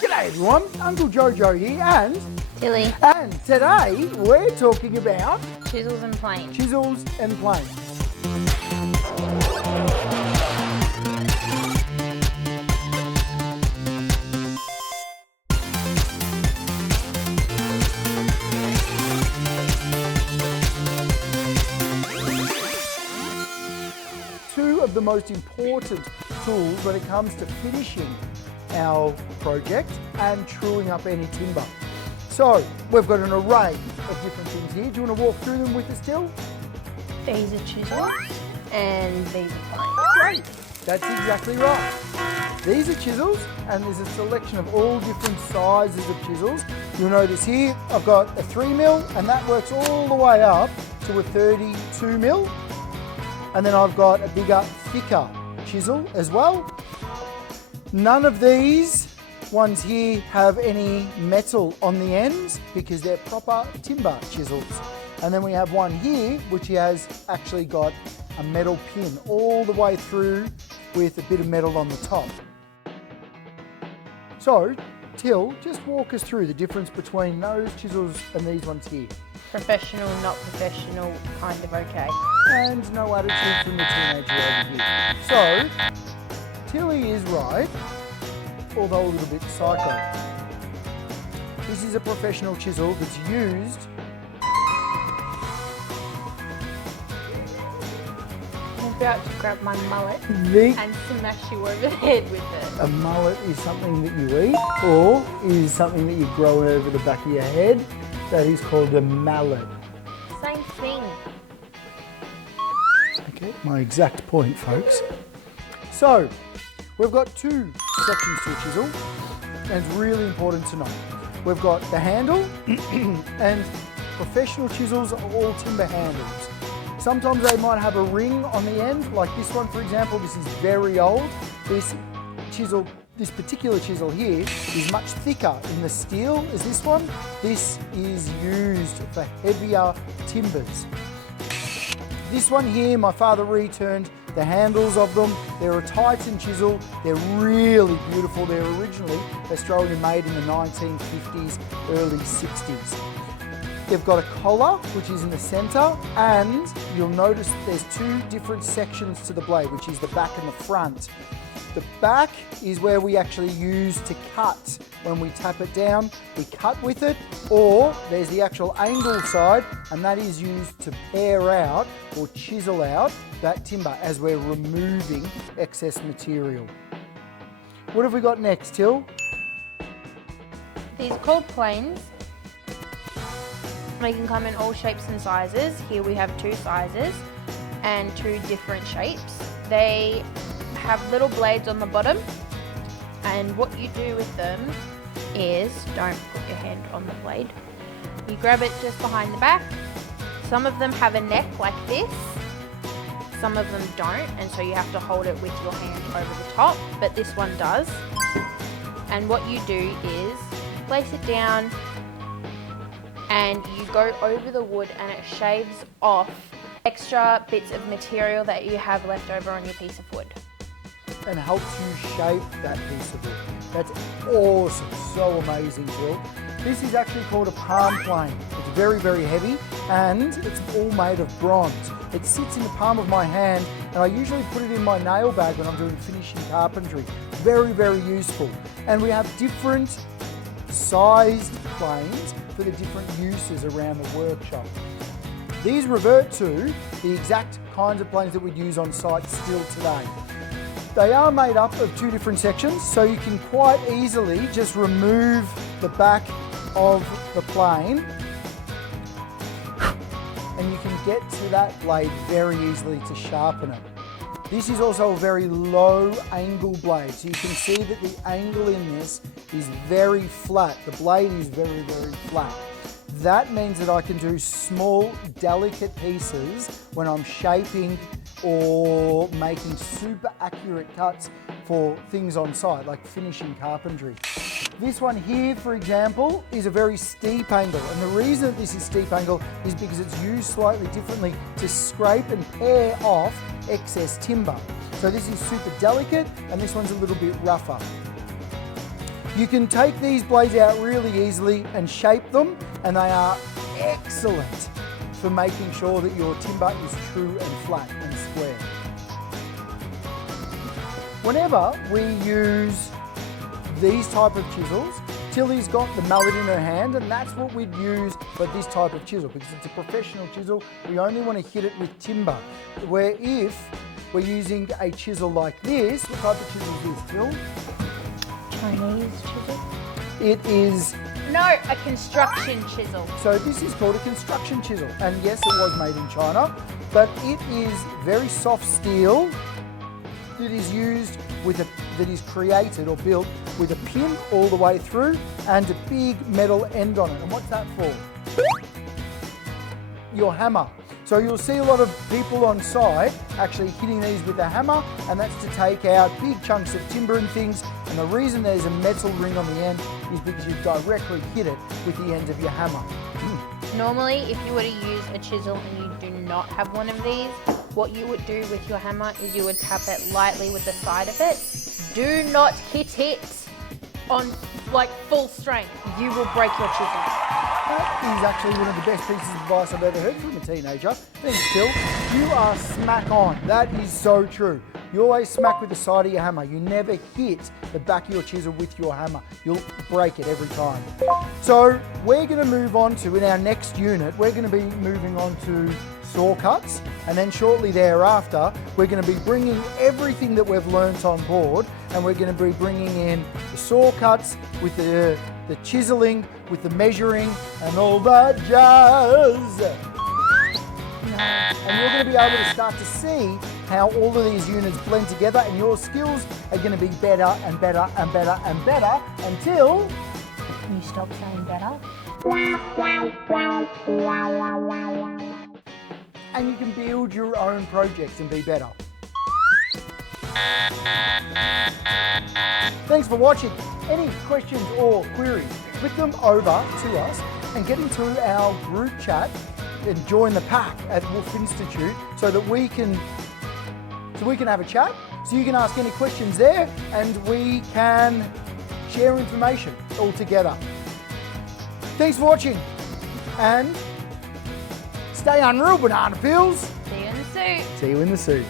G'day everyone, Uncle Joejo here and Tilly. And today we're talking about Chisels and planes. chisels and planes. Two of the most important tools when it comes to finishing our project and truing up any timber. So we've got an array of different things here. Do you want to walk through them with us, Till? These are chisels and these are planes. Great, that's exactly right. These are chisels and there's a selection of all different sizes of chisels. You'll notice here I've got a 3mm and that works all the way up to a 32mm. And then I've got a bigger, thicker chisel as well. None of these ones here have any metal on the ends because they're proper timber chisels. And then we have one here which has actually got a metal pin all the way through with a bit of metal on the top. So, Till, just walk us through the difference between those chisels and these ones here. Professional, not professional, kind of okay. And no attitude from the teenager over here. So, Tilly is right, although a little bit psycho. This is a professional chisel that's used. I'm about to grab my mallet and smash you over the head with it. A mullet is something that you eat or is something that you grow over the back of your head. That is called a mallet. Same thing. Okay, my exact point, folks. So, we've got two sections to a chisel, and it's really important to know. We've got the handle, and professional chisels are all timber handles. Sometimes they might have a ring on the end, like this one, for example. This is very old. This particular chisel here is much thicker in the steel as this one. This is used for heavier timbers. This one here, my father returned the handles of them. They're a Titan chisel. They're really beautiful. They're originally Australian made in the 1950s, early 60s. They've got a collar, which is in the centre, and you'll notice there's two different sections to the blade, which is the back and the front. The back is where we actually use to cut. When we tap it down, we cut with it, or there's the actual angle side, and that is used to pare out or chisel out that timber as we're removing excess material. What have we got next, Till? These are called planes. They can come in all shapes and sizes. Here we have two sizes and two different shapes. They have little blades on the bottom, and what you do with them is, don't put your hand on the blade, you grab it just behind the back. Some of them have a neck like this, some of them don't, and so you have to hold it with your hand over the top, but this one does. And what you do is place it down and you go over the wood and it shaves off extra bits of material that you have left over on your piece of wood. And helps you shape that piece of wood. That's awesome, so amazing, Jill. This is actually called a palm plane. It's very, very heavy and it's all made of bronze. It sits in the palm of my hand and I usually put it in my nail bag when I'm doing finishing carpentry. Very, very useful. And we have different sized planes for the different uses around the workshop. These revert to the exact kinds of planes that we'd use on site still today. They are made up of two different sections, so you can quite easily just remove the back of the plane and you can get to that blade very easily to sharpen it. This is also a very low angle blade, so you can see that the angle in this is very flat. The blade is very, very flat. That means that I can do small, delicate pieces when I'm shaping or making super accurate cuts for things on site, like finishing carpentry. This one here, for example, is a very steep angle, and the reason that this is steep angle is because it's used slightly differently to scrape and pare off excess timber. So this is super delicate, and this one's a little bit rougher. You can take these blades out really easily and shape them, and they are excellent for making sure that your timber is true and flat and square. Whenever we use these type of chisels, Tilly's got the mallet in her hand, and that's what we'd use for this type of chisel, because it's a professional chisel. We only want to hit it with timber. Where if we're using a chisel like this, what type of chisel is this, Till? Chinese chisel? It is... No, a construction chisel. So this is called a construction chisel, and yes, it was made in China, but it is very soft steel that is used with that is created or built with a pin all the way through and a big metal end on it. And what's that for? Your hammer. So you'll see a lot of people on site actually hitting these with a hammer, and that's to take out big chunks of timber and things. And the reason there's a metal ring on the end is because you directly hit it with the end of your hammer. Normally, if you were to use a chisel and you do not have one of these, what you would do with your hammer is you would tap it lightly with the side of it. Do not hit it on like full strength. You will break your chisel. That is actually one of the best pieces of advice I've ever heard from a teenager. Thanks, Till. You are smack on. That is so true. You always smack with the side of your hammer. You never hit the back of your chisel with your hammer. You'll break it every time. So we're going to move on to, in our next unit, we're going to be moving on to saw cuts, and then shortly thereafter we're going to be bringing everything that we've learnt on board, and we're going to be bringing in the saw cuts with the chiseling, with the measuring and all that jazz. And you're going to be able to start to see how all of these units blend together, and your skills are going to be better and better and better and better until you stop saying better. And you can build your own projects and be better. Thanks for watching. Any questions or queries, click them over to us and get into our group chat and join the pack at Wulf Institute so that we can have a chat, so you can ask any questions there and we can share information all together. Thanks for watching, and stay unreal, banana peels. See you in the suit. See you in the suit.